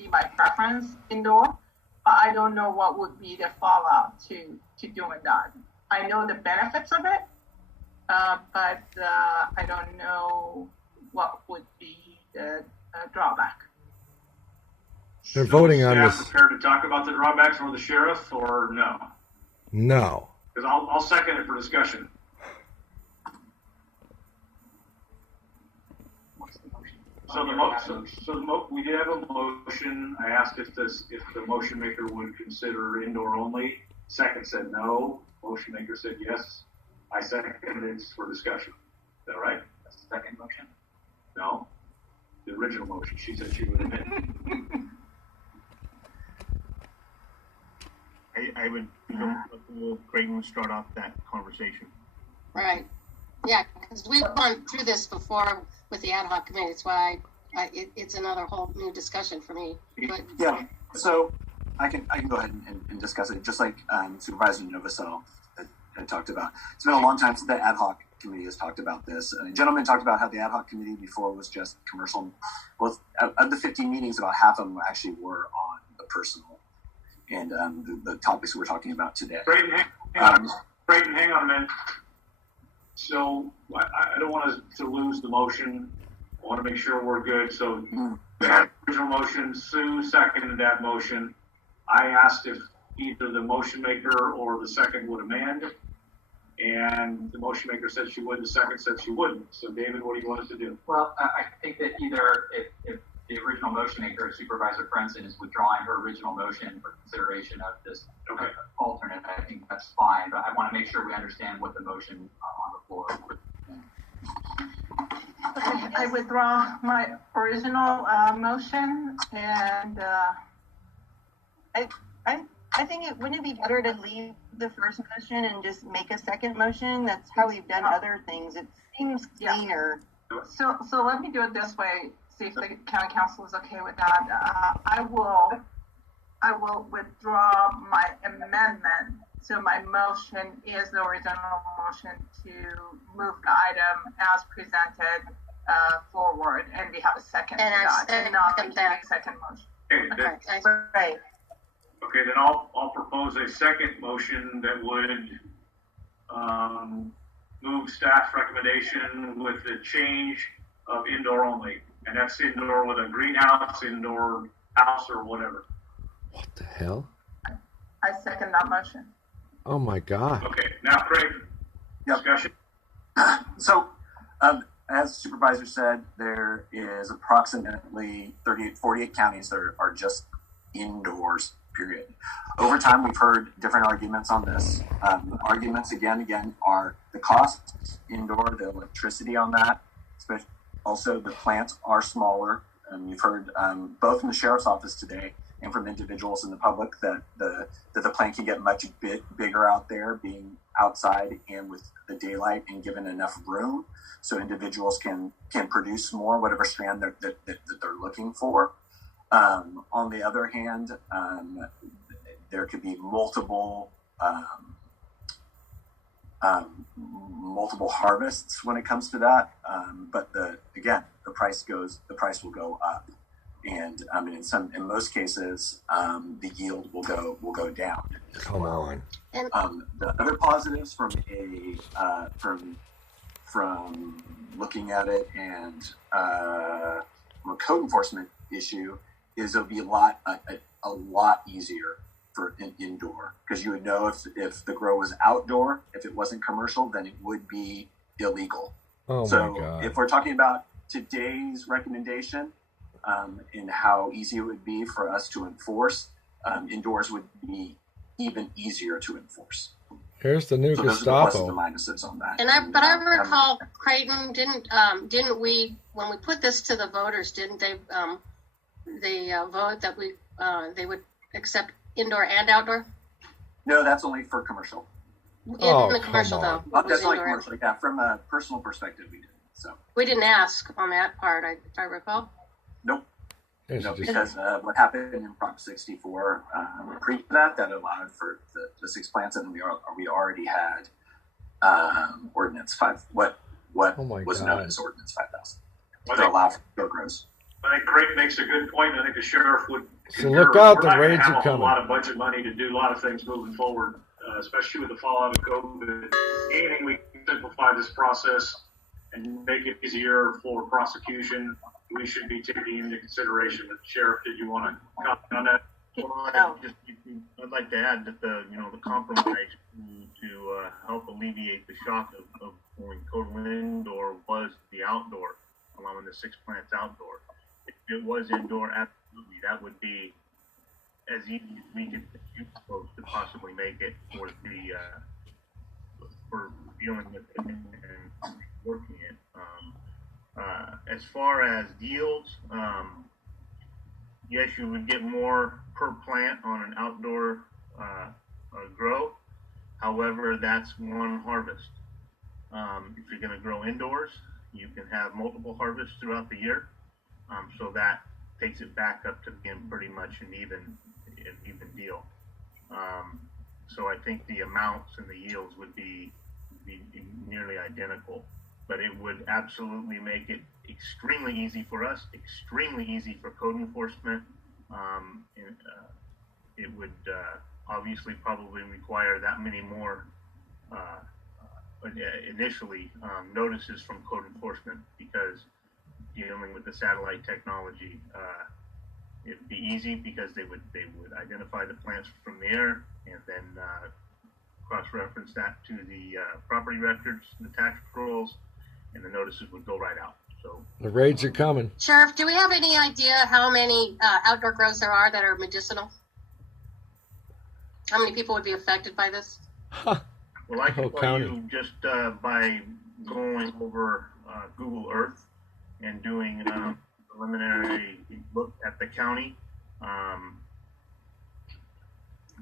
be my preference indoor, but I don't know what would be the fallout to doing that. I know the benefits of it, but I don't know what would be the drawback. They're voting on this. Prepared to talk about the drawbacks for the sheriff, or no? No. Because I'll second it for discussion. So we did have a motion. I asked if the motion maker would consider indoor only. Second said no. Motion maker said yes. I seconded it for discussion. Is that right? That's the second motion. No, the original motion. She said she would admit. I would Creighton start off that conversation. Right. Yeah, because we've gone through this before with the ad hoc committee. That's why it's another whole new discussion for me. But, yeah, so I can go ahead and discuss it, just like Supervisor Novosel had talked about. It's been a long time since the ad hoc committee has talked about this. A gentleman talked about how the ad hoc committee before was just commercial. Well, of the 15 meetings, about half of them actually were on the personal and the topics we're talking about today. Creighton, hang on a minute. So I don't want to lose the motion. I want to make sure we're good. So the original motion, Sue seconded that motion. I asked if either the motion maker or the second would amend, and the motion maker said she would. The second said she wouldn't. So David, what do you want us to do? Well, I think that either if the original motion maker, Supervisor Frenson, is withdrawing her original motion for consideration of this alternate, I think that's fine. But I want to make sure we understand what the motion on the floor. Okay, I withdraw my original motion, and I think wouldn't it be better to leave the first motion and just make a second motion? That's how we've done other things. It seems cleaner. So let me do it this way. See if the county council is okay with that. I will withdraw my amendment. So my motion is the original motion to move the item as presented forward, and we have a second to that, and not a second motion. Okay, right. Okay, then I'll propose a second motion that would move staff recommendation with the change of indoor only. And that's indoor with a greenhouse, indoor house, or whatever. What the hell? I second that motion. Oh my God. Okay, now Craig, discussion. So, as the supervisor said, there is approximately 48 counties that are just indoors, period. Over time, we've heard different arguments on this. Arguments, again, are the costs indoor, the electricity on that, especially. Also, the plants are smaller. You've heard both in the sheriff's office today and from individuals in the public that the plant can get much bigger out there, being outside and with the daylight and given enough room, so individuals can produce more, whatever strand that they're looking for. On the other hand, there could be multiple harvests when it comes to that, but the price will go up, and in most cases the yield will go down. Come on. The other positives from looking at it and from a code enforcement issue is it'll be a lot easier for indoor, because you would know if the grow was outdoor. If it wasn't commercial, then it would be illegal. Oh so my God. If we're talking about today's recommendation and how easy it would be for us to enforce, indoors would be even easier to enforce. Here's the new so Gestapo. Those are the pluses and minuses on that. But I recall, Creighton, didn't we, when we put this to the voters, didn't they vote that they would accept indoor and outdoor? No, that's only for commercial. In the commercial, though. That's only commercial. Yeah, from a personal perspective, we did. So we didn't ask on that part, if I recall. Nope. No, because what happened in Prop 64 pre that allowed for the 6 plants, and we already had Ordinance 5. What was known as Ordinance 5000 to allow for grows. I think Craig makes a good point. I think the sheriff would. So look out, We're the not gonna raids have are a whole coming. lot of budget money to do a lot of things moving forward, especially with the fallout of COVID. Anything we can simplify this process and make it easier for prosecution, we should be taking into consideration. But Sheriff, did you want to comment on that? Well, I'd like to add that the compromise to help alleviate the shock of going total indoor was the outdoor, allowing the 6 plants outdoor. If it was indoor, absolutely, that would be as easy as we could supposed to possibly make it for dealing with it and working it. As far as yields, yes, you would get more per plant on an outdoor grow. However, that's one harvest. If you're going to grow indoors, you can have multiple harvests throughout the year. So that takes it back up to being pretty much an even deal. So I think the amounts and the yields would be nearly identical, but it would absolutely make it extremely easy for us, extremely easy for code enforcement. And it would obviously probably require that many more initially notices from code enforcement, because dealing with the satellite technology, it'd be easy because they would identify the plants from the air and then cross-reference that to the property records, the tax rolls, and the notices would go right out. So The raids are coming. Sheriff, do we have any idea how many outdoor grows there are that are medicinal? How many people would be affected by this? Well, I can Whole tell county. you just by going over Google Earth and doing a preliminary look at the county,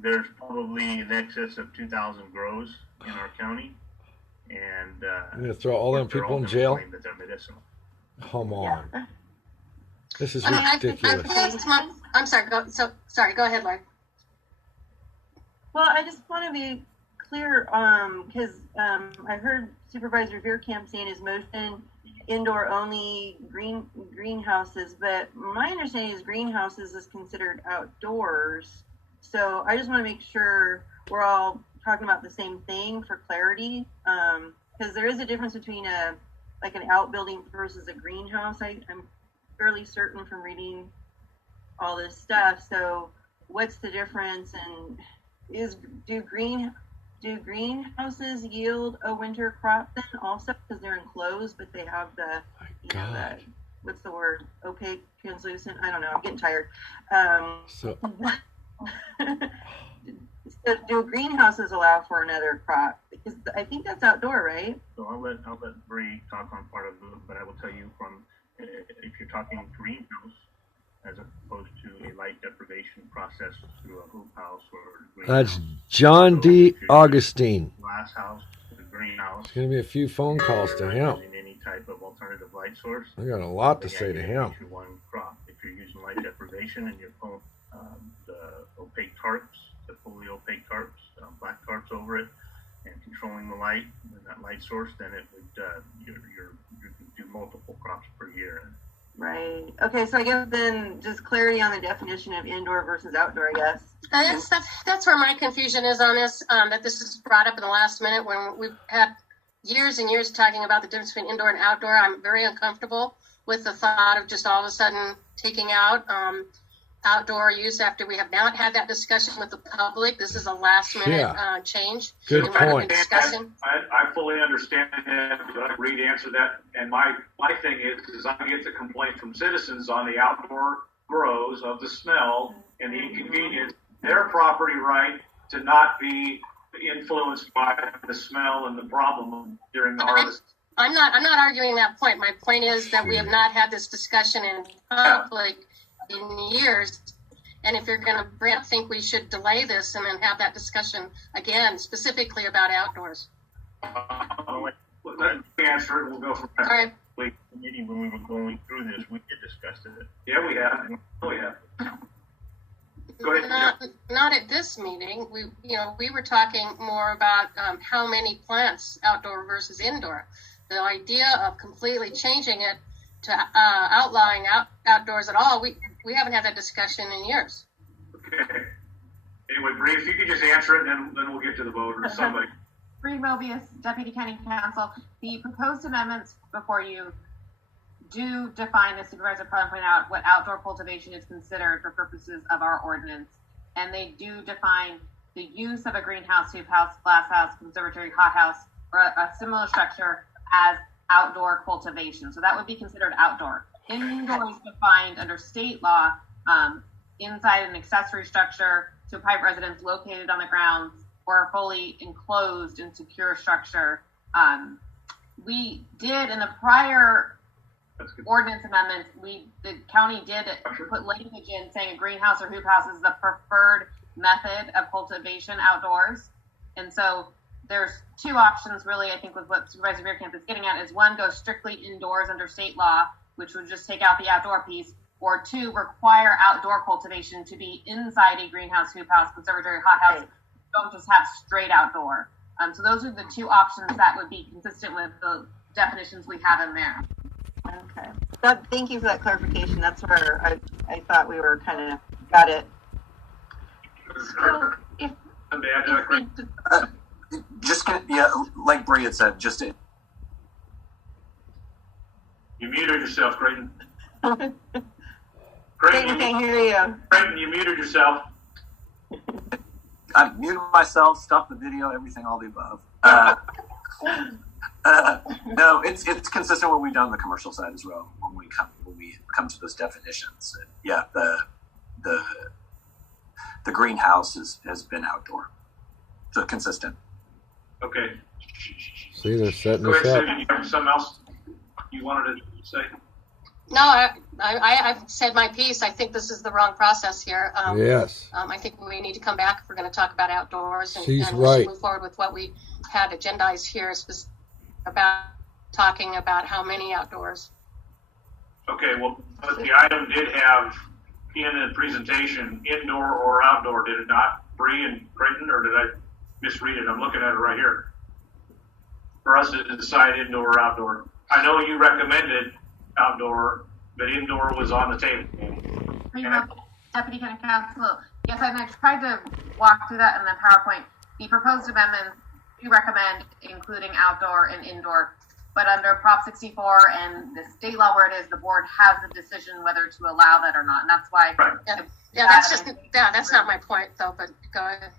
there's probably in excess of 2,000 grows in our county, and You're gonna throw all them they're people in gonna jail? claim that they're medicinal. Come on. This is I mean, ridiculous. I'm sorry. Go ahead, Lauren. Well, I just want to be clear, because I heard Supervisor Veerkamp saying his motion indoor only greenhouses, but my understanding is greenhouses is considered outdoors. So I just want to make sure we're all talking about the same thing for clarity, because there is a difference between an outbuilding versus a greenhouse. I'm fairly certain from reading all this stuff. So what's the difference? And do greenhouses yield a winter crop then also, because they're enclosed, but they have the God. what's the word, opaque, translucent, I don't know, I'm getting tired. So So do greenhouses allow for another crop? Because I think that's outdoor, right? So I'll let Bree talk on part of it, but I will tell you from if you're talking greenhouse as opposed to a light deprivation process through a hoop house or a greenhouse. that's John D. Augustine. Glass house, the greenhouse. There's gonna be a few phone calls to him. Using any type of alternative light source. I got a lot to then say to you're him. gonna get your one crop. If you're using light deprivation and you're pulling the opaque tarps, the fully opaque tarps, black tarps over it, and controlling the light and that light source, then it would you do multiple crops per year. Right. Okay, so I guess then just clarity on the definition of indoor versus outdoor, I guess. That's where my confusion is on this, that this is brought up in the last minute when we've had years and years talking about the difference between indoor and outdoor. I'm very uncomfortable with the thought of just all of a sudden taking out outdoor use after we have not had that discussion with the public. This is a last minute change. Good And we're point. discussing. I fully understand that, but I agree to answer that. And my thing is I get the complaint from citizens on the outdoor grows of the smell and the inconvenience, their property right to not be influenced by the smell and the problem during the harvest. I'm not arguing that point. My point is that we have not had this discussion in public in years. And if you're going to bring up, think we should delay this and then have that discussion again, specifically about outdoors. Let me answer it. We'll go from there. All right. Committee, when we were going through this, we did discuss it. Yeah, we have. Oh, yeah. Go ahead. Not at this meeting. We were talking more about how many plants outdoor versus indoor. The idea of completely changing it outlawing outdoors at all, we haven't had that discussion in years. Okay. Anyway, Bree, if you could just answer it, then we'll get to the vote or somebody. Bree Mobius, Deputy County Counsel. The proposed amendments before you do define, as Supervisor Prime pointed out, what outdoor cultivation is considered for purposes of our ordinance. And they do define the use of a greenhouse, hoop house, glass house, conservatory, hothouse, or a similar structure as outdoor cultivation. So that would be considered outdoor. Indoor is defined under state law, inside an accessory structure to a private residence located on the grounds or a fully enclosed and secure structure. We did in the prior ordinance amendments, the county did put language in saying a greenhouse or hoop house is the preferred method of cultivation outdoors. And so there's two options really, I think, with what Supervisor Bierkamp is getting at is one, go strictly indoors under state law, which would just take out the outdoor piece, or two, require outdoor cultivation to be inside a greenhouse, hoop house, conservatory, hothouse. Don't just have straight outdoor. So those are the two options that would be consistent with the definitions we have in there. Okay. Thank you for that clarification. That's where I thought we were kind of got it. So if like Bree had said, You muted yourself, Creighton. Creighton, can't hear you. Creighton, you muted yourself. I muted myself, stopped the video, everything, all the above. No, it's consistent with what we've done on the commercial side as well. When we come to those definitions, yeah, the greenhouse has been outdoor, so consistent. Okay. See, they're setting Go us ahead, up. Susan. You have something else you wanted to say? No, I've said my piece. I think this is the wrong process here. Yes. I think we need to come back if we're going to talk about outdoors, and we right. should move forward with what we had agendized here about talking about how many outdoors. Okay, well, but the item did have in the presentation indoor or outdoor, did it not? Bree and Creighton, or did I misread it? I'm looking at it right here. For us to decide indoor or outdoor. I know you recommended outdoor, but indoor was on the table. Deputy County Counsel, yes, and I tried to walk through that in the PowerPoint. The proposed amendments do recommend including outdoor and indoor, but under Prop 64 and the state law where it is, the board has the decision whether to allow that or not, and that's why. Right. That's not my point though. But go ahead.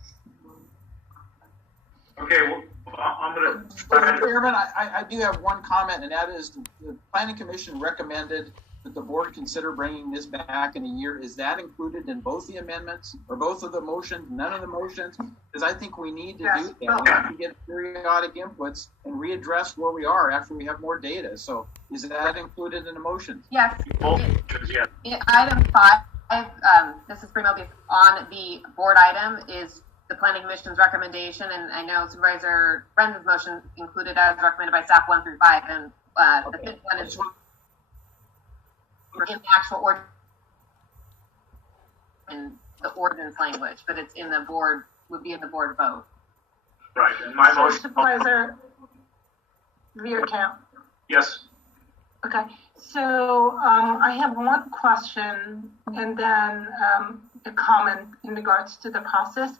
Okay, well, I'm going to. Mr. Chairman, I do have one comment, and that is the Planning Commission recommended that the board consider bringing this back in a year. Is that included in both the amendments or both of the motions, none of the motions? Because I think we need to do that. We have to get periodic inputs and readdress where we are after we have more data. So is that included in the motions? Yes. Yeah. Item 5, this is pretty much on the board item, is the Planning Commission's recommendation, and I know Supervisor Friends' motion included as recommended by staff 1 through 5, and the fifth one is in the actual ordinance, in the ordinance language, but it's in the board, would be in the board vote. Right, and my motion. Supervisor Bierkamp. Yes. Okay, so I have one question and then a comment in regards to the process.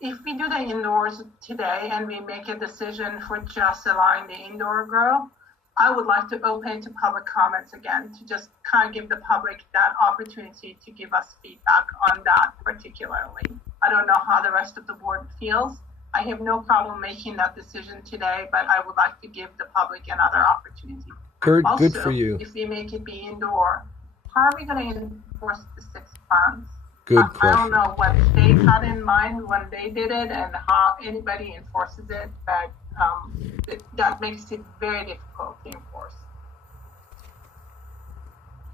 If we do the indoors today and we make a decision for just allowing the indoor grow, I would like to open to public comments again to just kind of give the public that opportunity to give us feedback on that particularly. I don't know how the rest of the board feels. I have no problem making that decision today, but I would like to give the public another opportunity. Good Also, for you. if we make it be indoor, how are we going to enforce the 6 months? Good I question. don't know what they had in mind when they did it and how anybody enforces it, but that makes it very difficult to enforce.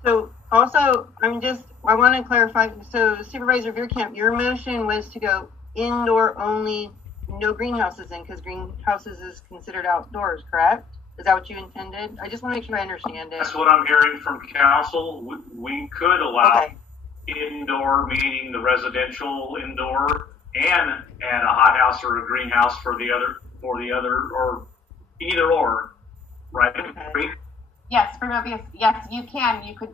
So also, I want to clarify. So Supervisor Bierkamp, your motion was to go indoor only, no greenhouses in, because greenhouses is considered outdoors, correct? Is that what you intended? I just want to make sure I understand it. That's what I'm hearing from council. We could allow indoor, meaning the residential indoor, and a hothouse or a greenhouse for the other, or either or, right? Okay. Yes, for obvious, yes, you can. You could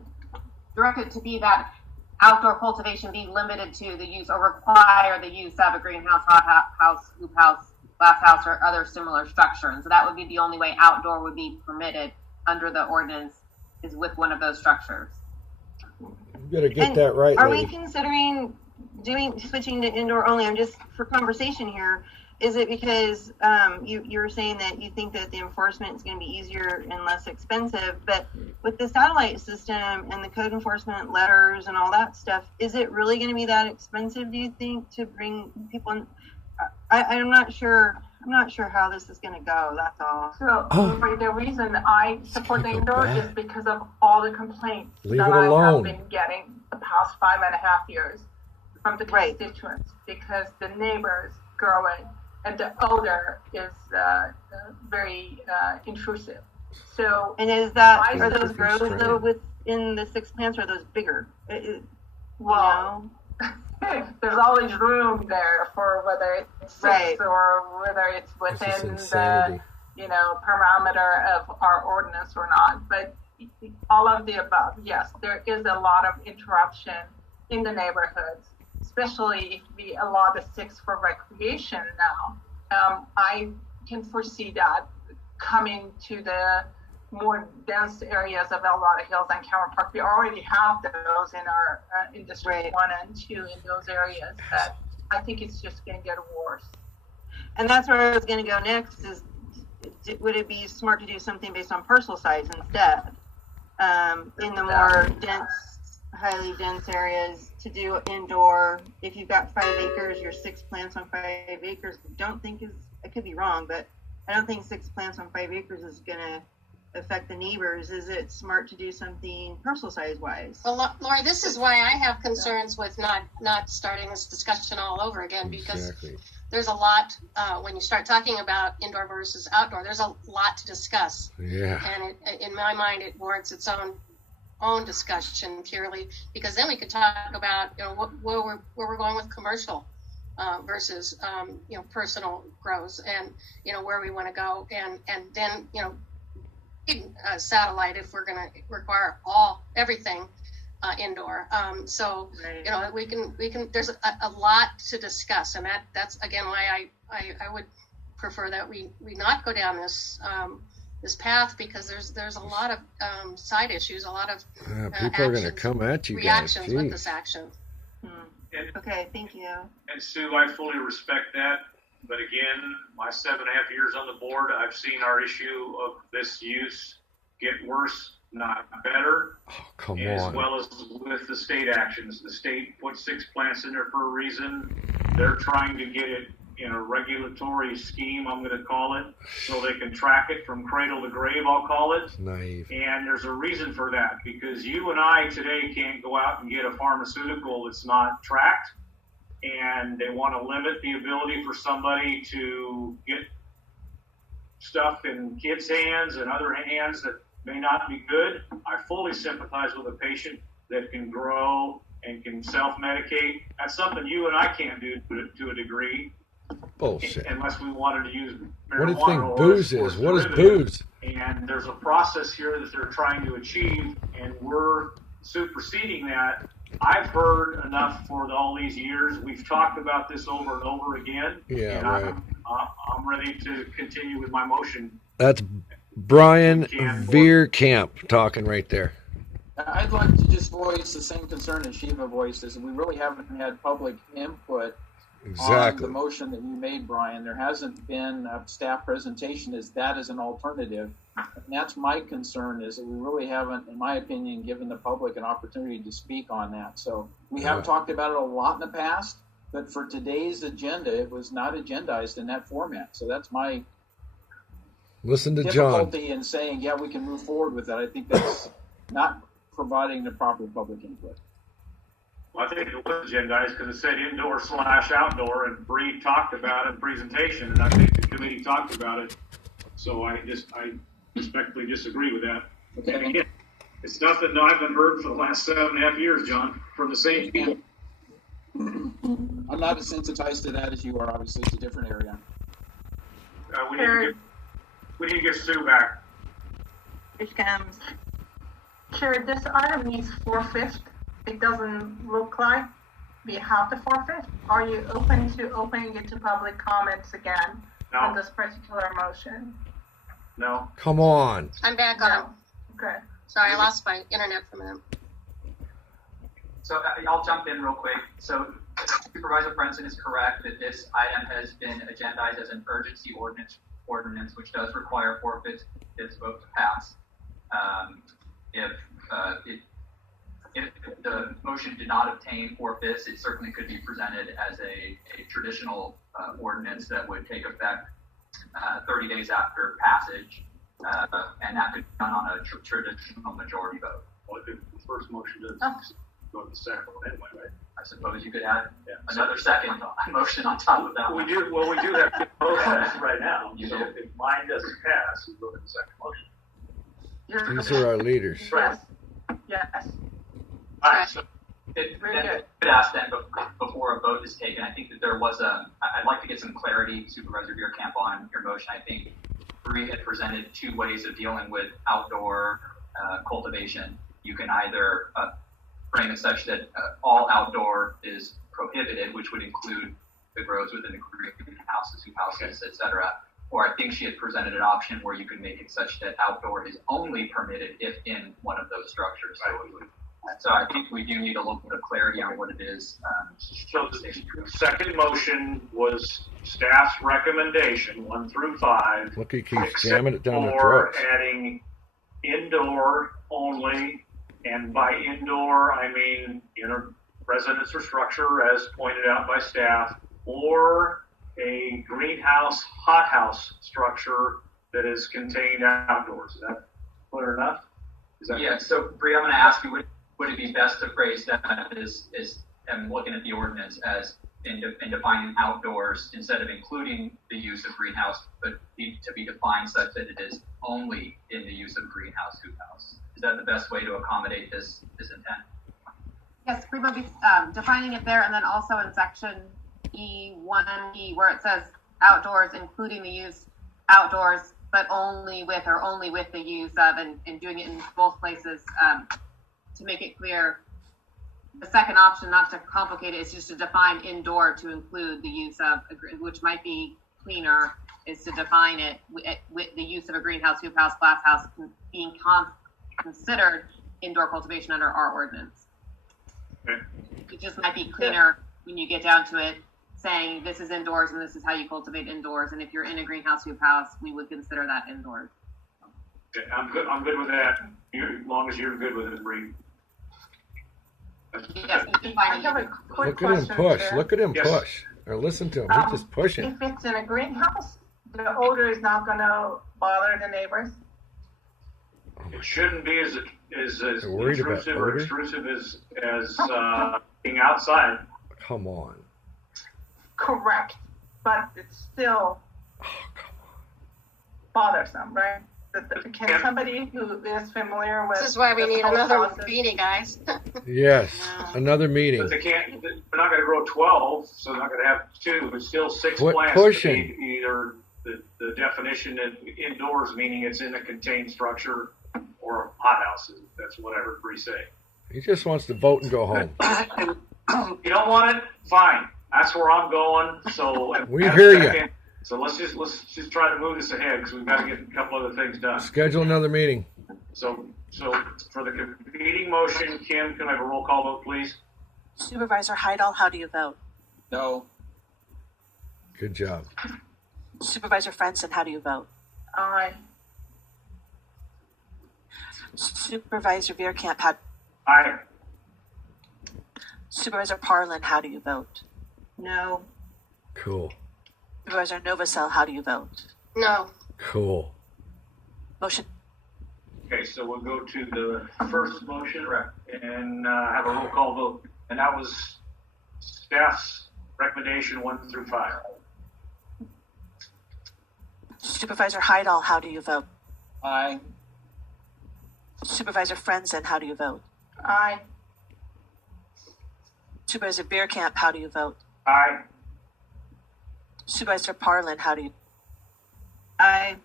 direct it to be that outdoor cultivation be limited to the use or require the use of a greenhouse, hothouse, hoop house, glass house, or other similar structure. And so that would be the only way outdoor would be permitted under the ordinance is with one of those structures. You gotta get that right, Are lady. we considering switching to indoor only? I'm just for conversation here. Is it because you were saying that you think that the enforcement is going to be easier and less expensive? But with the satellite system and the code enforcement letters and all that stuff, is it really going to be that expensive, do you think, to bring people in? I'm not sure. I'm not sure how this is going to go. That's all. So the reason I support the indoor is because of all the complaints Leave that it I alone. have been getting the past 5.5 years from the constituents, because the neighbors grow it and the odor is very intrusive. So, and is that I- are those grows Strange. though within the 6 plants? Or are those bigger? well, there's always room there for whether it's 6 Right. or whether it's This is within the insanity. parameter of our ordinance or not. But all of the above, yes, there is a lot of interruption in the neighborhoods, especially if we allow the 6 for recreation now. I can foresee that coming to the more dense areas of Eldorado Hills and Cameron Park. We already have those in our in District 1 and 2 in those areas, but I think it's just going to get worse. And that's where I was going to go next. Is would it be smart to do something based on parcel size instead? In the more dense, highly dense areas, to do indoor. If you've got 5 acres, your 6 plants on 5 acres. I could be wrong, but I don't think 6 plants on 5 acres is going to affect the neighbors. Is it smart to do something parcel size wise? Well, Lori, this is why I have concerns with not starting this discussion all over again, because Exactly. there's a lot, when you start talking about indoor versus outdoor, there's a lot to discuss. Yeah. And in my mind, it warrants its own discussion purely, because then we could talk about, where we're going with commercial versus, personal grows, and, where we want to go. And then, satellite if we're going to require everything indoor. Right. We can, there's a lot to discuss, and that's again why I would prefer that we not go down this path, because there's a lot of side issues, a lot of People are going to come at you guys. reactions with Jeez. this action. Okay, thank you. And Sue, I fully respect that. But again, my 7.5 years on the board, I've seen our issue of this use get worse, not better. Oh, come As on. well as with the state actions. The state put 6 plants in there for a reason. They're trying to get it in a regulatory scheme, I'm going to call it, so they can track it from cradle to grave, I'll call it. Naive. And there's a reason for that, because you and I today can't go out and get a pharmaceutical that's not tracked, and they want to limit the ability for somebody to get stuff in kids' hands and other hands that may not be good. I fully sympathize with a patient that can grow and can self-medicate. That's something you and I can't do to a degree. Bullshit. Unless we wanted to use marijuana. What do you think or booze or is? What is derivative. booze? And there's a process here that they're trying to achieve, and we're superseding that. I've heard enough for all these years. We've talked about this over and over again. Yeah, and right. I'm ready to continue with my motion. That's Brian Veerkamp talking right there. I'd like to just voice the same concern that Shiva voiced, is we really haven't had public input on Exactly. the motion that you made, Brian. There hasn't been a staff presentation as that as an alternative. And that's my concern, is that we really haven't, in my opinion, given the public an opportunity to speak on that. So we have talked about it a lot in the past, but for today's agenda, it was not agendized in that format. So that's my Listen to John. difficulty in saying, yeah, we can move forward with that. I think that's not providing the proper public input. Well, I think it was agendized because it said indoor/outdoor, and Bree talked about it in presentation, and I think the committee talked about it. So I respectfully disagree with that. Okay. And again, it's nothing I haven't heard for the last 7.5 years, John, from the same people. I'm not as sensitized to that as you are. Obviously, it's a different area. We need to get Sue back. Which comes. Chair, this item needs 4/5. It doesn't look like we have the 4/5. Are you open to opening it to public comments again on this particular motion? No. Come on. I'm back on. Okay. Sorry, I lost my internet for a minute. So I'll jump in real quick. So Supervisor Frenson is correct that this item has been agendized as an urgency ordinance, which does require 4/5 vote to pass. If the motion did not obtain 4/5, it certainly could be presented as a traditional ordinance that would take effect 30 days after passage, and that could be done on a traditional majority vote. Well, the first motion does go to the second one anyway, right? I suppose you could add another second motion on top of that. We do have two motions right now. So if mine doesn't pass, we go to the second motion. These are our leaders. Yes. Yes. All right. So I could ask then before a vote is taken. I think that there was I'd like to get some clarity, Supervisor Bierkamp, on your motion. I think Bree had presented two ways of dealing with outdoor cultivation. You can either frame it such that all outdoor is prohibited, which would include the grows within the greenhouses, hoop houses, etc. Or I think she had presented an option where you could make it such that outdoor is only permitted if in one of those structures. So I think we do need a little bit of clarity on what it is. So the second motion was staff's recommendation, 1 through 5. Look, he keeps jamming it down the for throat. adding indoor only, and by indoor I mean in a residence or structure, as pointed out by staff, or a greenhouse, hothouse structure that is contained outdoors. Is that clear enough? So Bree, I'm going to ask you, would it be best to phrase that as I'm looking at the ordinance as in defining outdoors instead of including the use of greenhouse, but to be defined such that it is only in the use of greenhouse, hoop house? Is that the best way to accommodate this intent? Yes, we will be defining it there, and then also in section E1E where it says outdoors, including the use outdoors, but only with the use of, and doing it in both places to make it clear. The second option, not to complicate it, is just to define indoor to include the use of, which might be cleaner, is to define it with the use of a greenhouse, hoop house, glass house being considered indoor cultivation under our ordinance. Okay. It just might be cleaner when you get down to it, saying this is indoors and this is how you cultivate indoors. And if you're in a greenhouse, hoop house, we would consider that indoors. Okay, I'm good with that. As long as you're good with it, Bree. Yes, I have a quick Look at him question, push. Chair. Look at him Yes. push. Or listen to him. He's just pushing. If it's in a greenhouse, the odor is not going to bother the neighbors. It shouldn't be as They're worried about intrusive or odor? extrusive as being outside. Come on. Correct, but it's still bothersome, right? Can somebody who is familiar with This is why we the need whole another process- meeting, guys. Yes. Another But meeting. they're not going to grow 12, so they're not going to have 2. It's still 6 Quit plants. pushing. Either the definition of indoors, meaning it's in a contained structure, or hothouse. That's whatever Bree say. He just wants to vote and go home. You don't want it? Fine. That's where I'm going. So We hear ya. second. So let's just try to move this ahead because we've got to get a couple other things done. Schedule another meeting. So for the competing motion, Kim, can I have a roll call vote, please? Supervisor Heidel, how do you vote? No. Good job. Supervisor Frenson, how do you vote? Aye. Supervisor Bierkamp, Aye. Supervisor Parlin, how do you vote? No. Cool. Supervisor Novacell, how do you vote? No. Cool. Motion. Okay, so we'll go to the first motion and have a roll call vote. And that was staff's recommendation 1 through 5. Supervisor Heidel, how do you vote? Aye. Supervisor Frenson, how do you vote? Aye. Supervisor Bierkamp, how do you vote? Aye. Supervisor Parlin, how do you? Aye.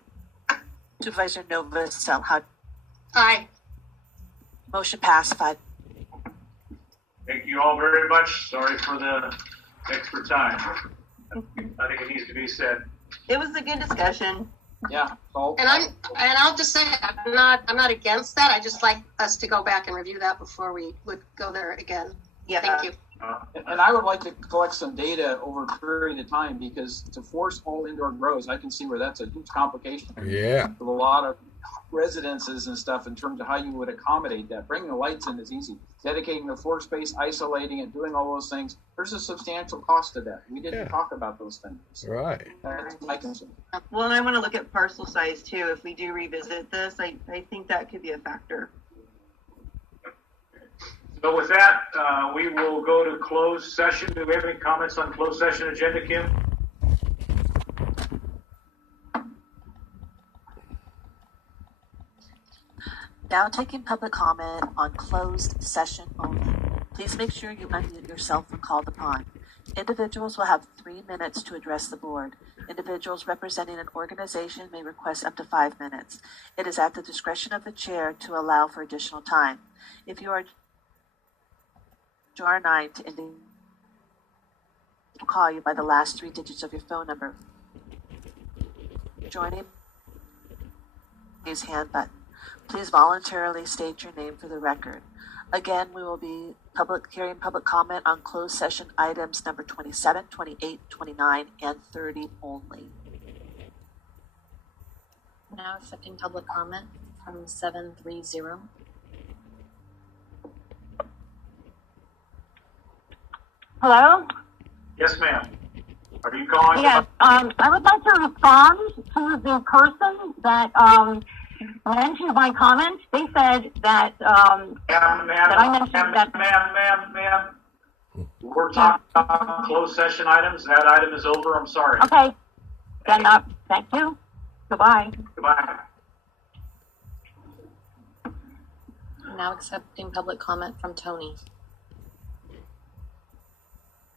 Supervisor Novacell, how? Aye. Motion passed 5. Thank you all very much. Sorry for the extra time. I think it needs to be said. It was a good discussion. Yeah. So, And I'll just say I'm not against that. I just like us to go back and review that before we would go there again. Yeah. Thank you. and I would like to collect some data over a period of time, because to force all indoor grows, I can see where that's a huge complication. Yeah. With a lot of residences and stuff in terms of how you would accommodate that. Bringing the lights in is easy. Dedicating the floor space, isolating it, doing all those things, there's a substantial cost to that. We didn't talk about those things. Right. That's my concern. Well, and I want to look at parcel size too. If we do revisit this, I think that could be a factor. So with that, we will go to closed session. Do we have any comments on closed session agenda, Kim? Now taking public comment on closed session only. Please make sure you unmute yourself when called upon. Individuals will have 3 minutes to address the board. Individuals representing an organization may request up to 5 minutes. It is at the discretion of the chair to allow for additional time. If you are jar 9 to indicate, will call you by the last 3 digits of your phone number. Joining raise hand button. Please voluntarily state your name for the record. Again, we will be hearing public comment on closed session items number 27, 28, 29, and 30 only. Now accepting public comment from 730. Hello? Yes, ma'am. Are you calling? Yes, I would like to respond to the person that mentioned my comment. They said that that I mentioned that. Ma'am. We're talking about closed session items. That item is over. I'm sorry. Okay, then thank you. Goodbye. Goodbye. Now accepting public comment from Tony.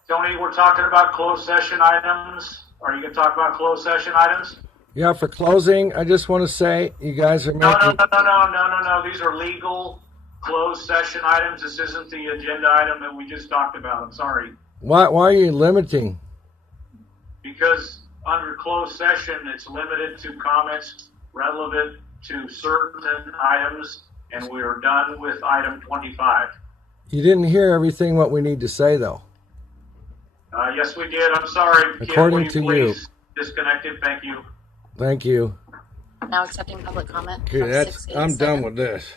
Tony, we're talking about closed session items. Are you going to talk about closed session items? Yeah, for closing, I just want to say you guys are making... No. These are legal closed session items. This isn't the agenda item that we just talked about. I'm sorry. Why are you limiting? Because under closed session, it's limited to comments relevant to certain items, and we are done with item 25. You didn't hear everything what we need to say, though. Yes, we did. I'm sorry. According Kim, to will you you. please disconnected? Thank you. Thank you. Now accepting public comment Okay, from I'm 687. done with this.